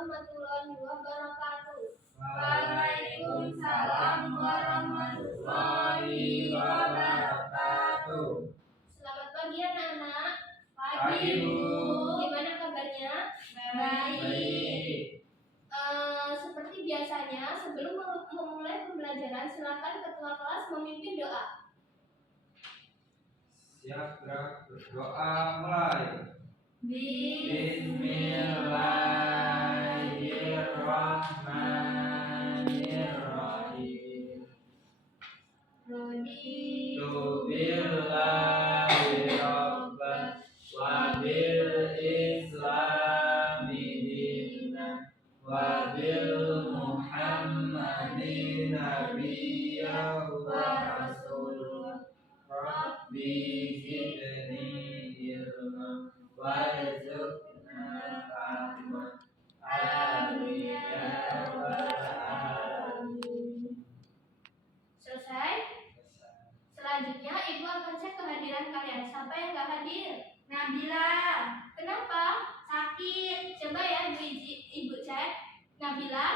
warahmatullahi wabarakatuh. Waalaikumsalam warahmatullahi wabarakatuh. Selamat pagi anak-anak. Pagi Bu. Gimana kabarnya? Baik. Seperti biasanya, sebelum memulai pembelajaran, silakan ketua kelas memimpin doa. Siap, gerak, berdoa, mulai. Bismillahirrahmanirrahim. Raditu billahi rabban wa bil islami dinan wa bil muhammadin nabiyyan wa rasulullah. Rabbi zidni ilma warzuqna fahma. Amin ya rabbal alamin. Selesai? Selanjutnya Ibu akan cek kehadiran kalian. Siapa yang gak hadir? Nabila. Kenapa? Sakit. Coba ya Ibu cek. Nabila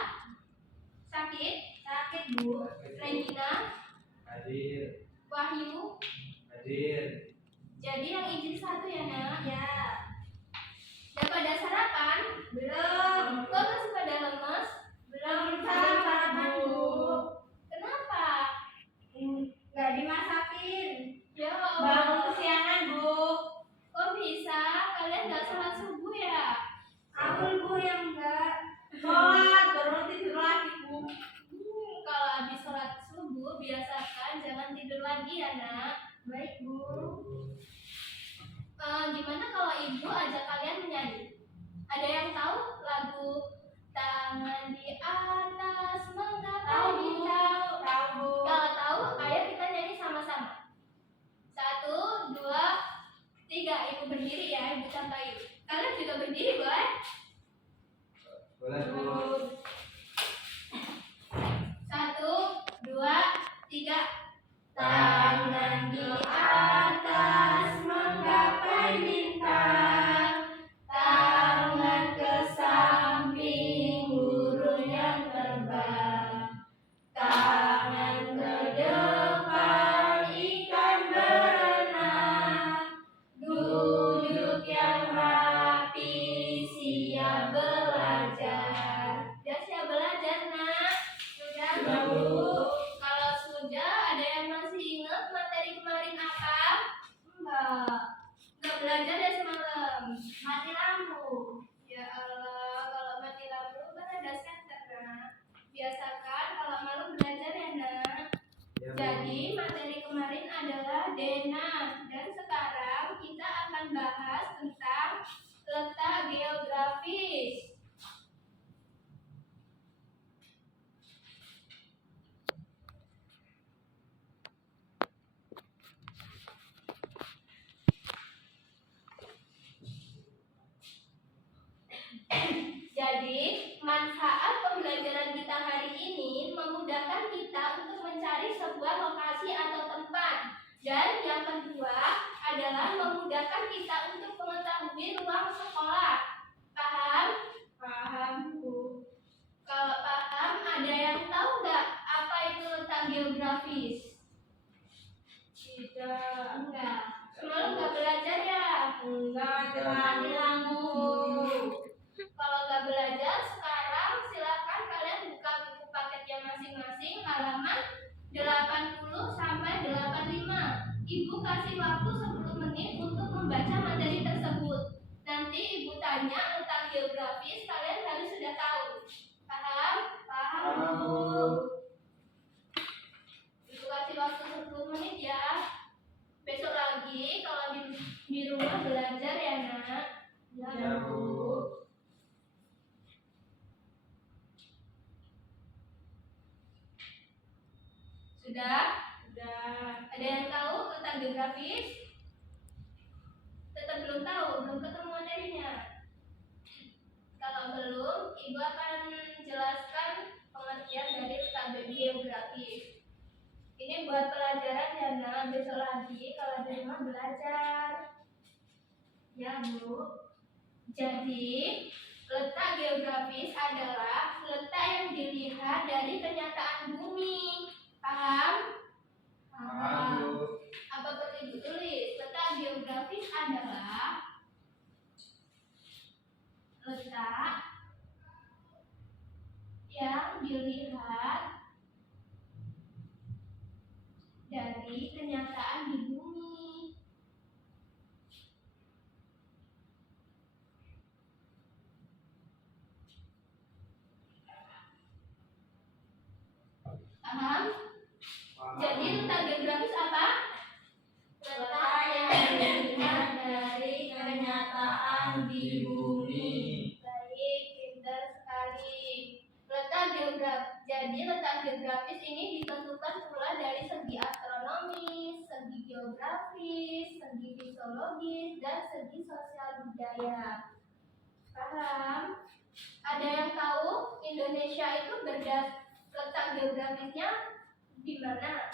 sakit? Sakit Bu. Regina Hadir. Wahyu Hadir. Jadi yang izin satu ya nak? Ya. Udah pada sarapan? Belum. Kok masih pada lemes? Belum sarapan Bu. Kenapa? Gak dimasakin. Ya Allah. Bangun kesiangan Bu. Kok bisa? Kalian gak sholat subuh ya? Aku Bu yang enggak. Sholat baru tidur lagi Bu. Kalau habis sholat subuh biasakan jangan tidur lagi ya nak. Baik Bu. Gimana kalau Ibu ajak kalian menyanyi? Ada yang tahu lagu Tangan di Atas Menggapai Bintang? Tahu. Kalau tahu, ayo kita nyanyi sama-sama. 1, 2, 3. Ibu berdiri ya, Ibu contohin. Kalian juga berdiri boleh? Boleh Bu. 1, 2, 3. Tangan di atas menggapai bintang, tangan ke samping burung yang terbang, tangan ke depan ikan berenang, duduk yang rapi siap belajar. Sudah siap belajar nak? Sudah Bu. Kalau sudah, ada yang masih ingat materi kemarin apa? Enggak belajar ya semalam. Mati lampu. Ya Allah, kalau mati lampu kan ada senter nak. Biasakan kalau malam belajar ya nak. Jadi materi kemarin adalah denah dan sekarang kita akan bahas tentang letak geografis. Jadi, manfaat pembelajaran kita hari ini memudahkan kita untuk mencari sebuah lokasi atau tempat. Dan yang kedua adalah memudahkan kita untuk mengetahui ruang sekolah. Paham? Paham Bu. Kalau paham, ada yang tahu nggak apa itu letak geografis? Tidak. Enggak. Semalam nggak belajar ya? Enggak, cuma bilang Bu. Kalau nggak belajar, sekarang silakan kalian buka buku paketnya masing-masing halaman 80 sampai 85. Ibu kasih waktu 10 menit untuk membaca materi tersebut. Nanti Ibu tanya tentang geografis, kalian harus sudah tahu. Paham? Paham Bu. Ibu kasih waktu 10 menit ya. Besok lagi kalau di rumah belajar ya nak. Ya Bu. Sudah? Sudah. Ada yang tahu tentang geografis? Tetap belum tahu, belum ketemu materinya. Kalau belum, Ibu akan jelaskan pengertian dari letak geografis. Ini buat pelajaran ya nak, besok lagi kalau di rumah belajar. Ya Bu. Jadi, letak geografis Paham? Paham, Bu. Apa perlu Ibu tulis? Letak geografis adalah letak yang dilihat dari kenyataan di bumi. Paham? Paham. Jadi letak geografis apa? Letak yang dilihat dari kenyataan di bumi. Baik, pintar sekali. Jadi letak geografis ini ditentukan pula dari segi astronomis, segi geografis, segi fisiologis, dan segi sosial budaya. Paham? Ada yang tahu Indonesia itu letak geografisnya di mana?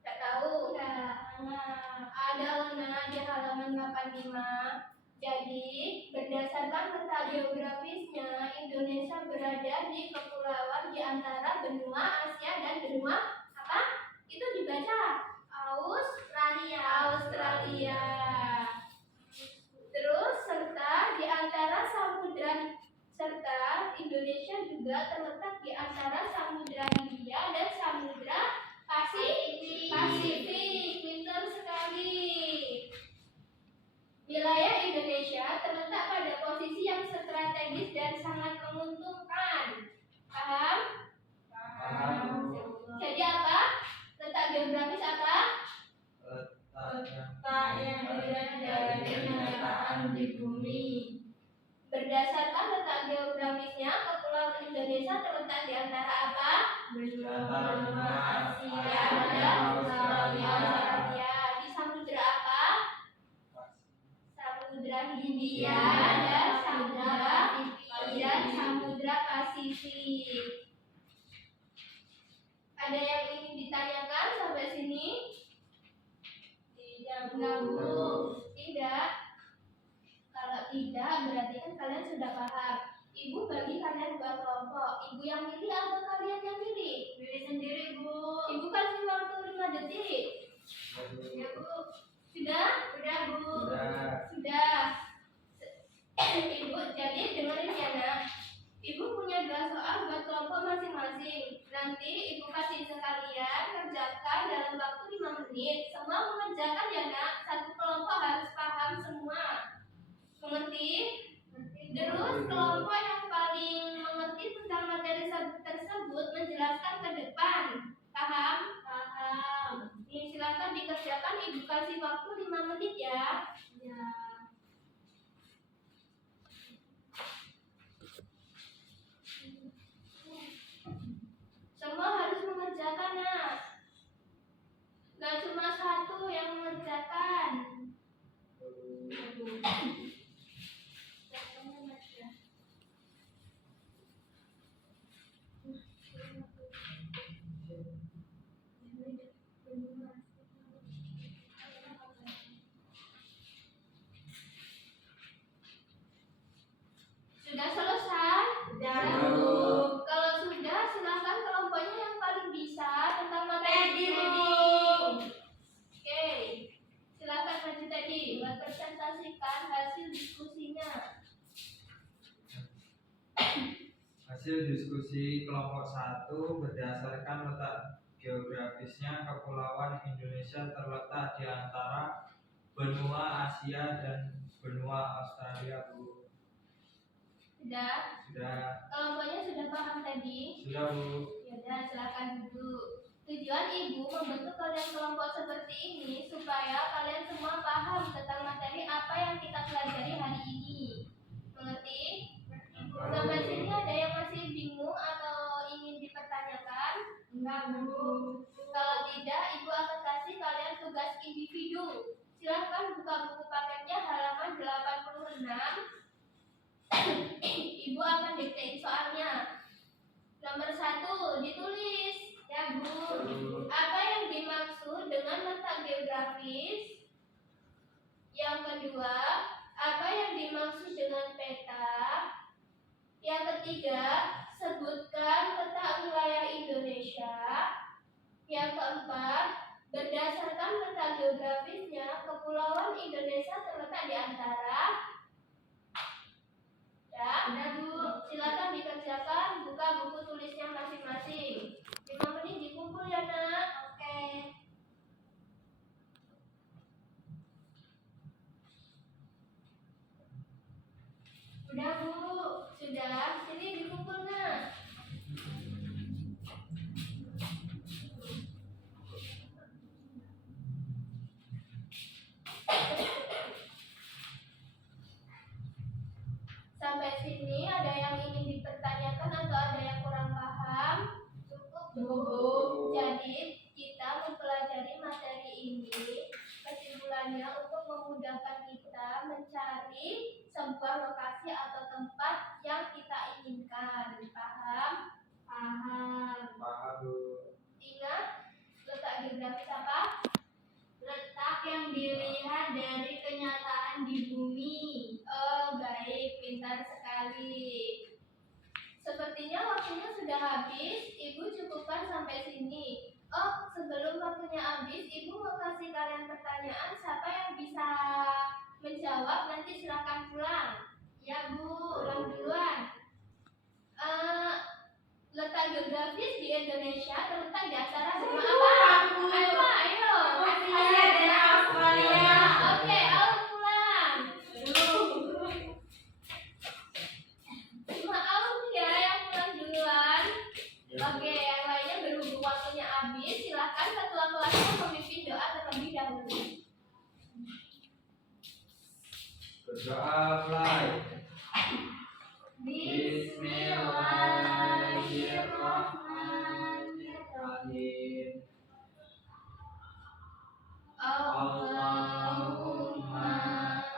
Tak tahu? Ada Luna di halaman 85. Jadi, berdasarkan letak geografisnya, Indonesia berada di kepulauan di antara benua Asia dan benua apa? Itu dibaca Australia. Terus serta di antara Indonesia juga terletak di antara Samudra Hindia dan Samudra Pasifik. Pintar sekali. Wilayah Indonesia terletak pada posisi yang strategis dan sangat menguntungkan. Paham? Paham, Bu. Jadi apa? Letak geografis apa? Letak yang dilihat dari kenyataan di bumi. Berdasarkan letak geografisnya, kepulauan Indonesia terletak di antara apa? Di antara benua Asia Dan dan Australia. Di samudra apa? Samudra Hindia dan Samudra Pasifik. Ada yang ingin ditanyakan sampai sini? Tidak, Bu. Tidak. Kalau tidak, berarti kan kalian sudah paham. Ibu bagi kalian dua kelompok. Ibu yang milih atau kalian yang milih? Milih sendiri, Bu. Ibu kasih waktu 5 detik. Ya, Bu. Sudah? Sudah, Bu. Sudah. Ibu, jadi dengerin ya, Nak. Ibu punya 2 soal buat kelompok masing-masing. Nanti Ibu kasih sekalian kerjakan dalam waktu 5 menit. Semua mengerjakan ya, Nak. Satu kelompok harus paham semua. Mengerti? Terus kelompok yang paling mengerti tentang materi tersebut menjelaskan ke depan. Paham? Paham. Ini silakan dikerjakan. Ibu kasih waktu 5 menit ya. Ya. Semua harus mengerjakan, Nak. Gak cuma satu yang mengerjakan. Sudah selesai? Sudah, Bu. Kalau sudah, silakan kelompoknya yang paling bisa tentang materi Ready, Bu. reading. Oke, silakan maju tadi mempresentasikan hasil diskusinya. Hasil diskusi kelompok 1 berdasarkan letak geografisnya, kepulauan Indonesia terletak di antara benua Asia dan benua Australia, Bu. Sudah? Sudah. Kelompoknya sudah paham tadi? Sudah, Bu. Ya udah, silakan duduk. Tujuan Ibu membentuk kalian kelompok seperti ini supaya kalian semua paham tentang materi apa yang kita pelajari hari ini. Mengerti? Sampai sini ada yang masih bingung atau ingin dipertanyakan? Enggak, Bu. Kalau tidak, Ibu akan kasih kalian tugas individu. Silahkan buka buku paketnya halaman 86. Ibu akan diktein soalnya. Nomor 1, ditulis. Ya, Bu. Apa yang dimaksud dengan letak geografis? Yang kedua, apa yang dimaksud dengan peta? Keraton Indonesia terletak di antara. Ya, Udah, Bu. silakan dikerjakan, buka buku tulisnya masing-masing. 5 menit dikumpul ya nak. Oke. Udah Bu, sudah. Sini dikumpul nak. Sampai sini ada yang ingin dipertanyakan atau ada yang kurang paham? Cukup. Jadi kita mempelajari materi ini kesimpulannya untuk memudahkan kita mencari sebuah lokasi atau tempat yang kita inginkan. Paham? Paham. Paham, Bu. Ingat letak geografis apa? Letak yang dilihat dari kenyataan di bumi. Oh baik, pintar sekali. Sepertinya waktunya sudah habis. Ibu cukupkan sampai sini. Oh, sebelum waktunya habis, Ibu mau kasih kalian pertanyaan. Siapa yang bisa menjawab nanti silakan pulang. Ya Bu, pulang duluan. Letak geografis di Indonesia terletak di antara benua apa? Ayo, ayo. Asia dan Australia. Oke, ayo pulang. Maaf ya yang pulang duluan. Oke, yang lainnya berhubung waktunya habis, silakan ketua kelasnya memimpin doa terlebih dahulu. Berdoa mulai. Bismillahirrahmanirrahim. Allahumma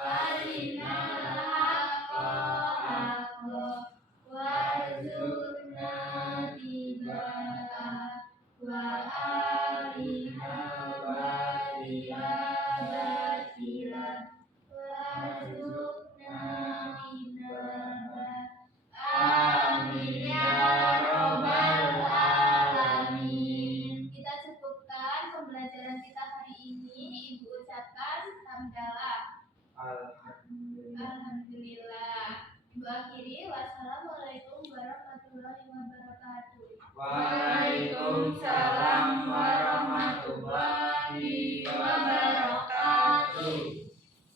arinal haqqa haqqa warzuqna ittiba'ah wa arinal batila batila warzuqna ijtinabah. Amin ya rabbal alamin. Kita cukupkan pembelajaran kita hari ini. Ibu ucapkan hamdalah. Alhamdulillah. Alhamdulillah. Ibu akhiri. Wassalamualaikum warahmatullahi wabarakatuh. Waalaikumsalam.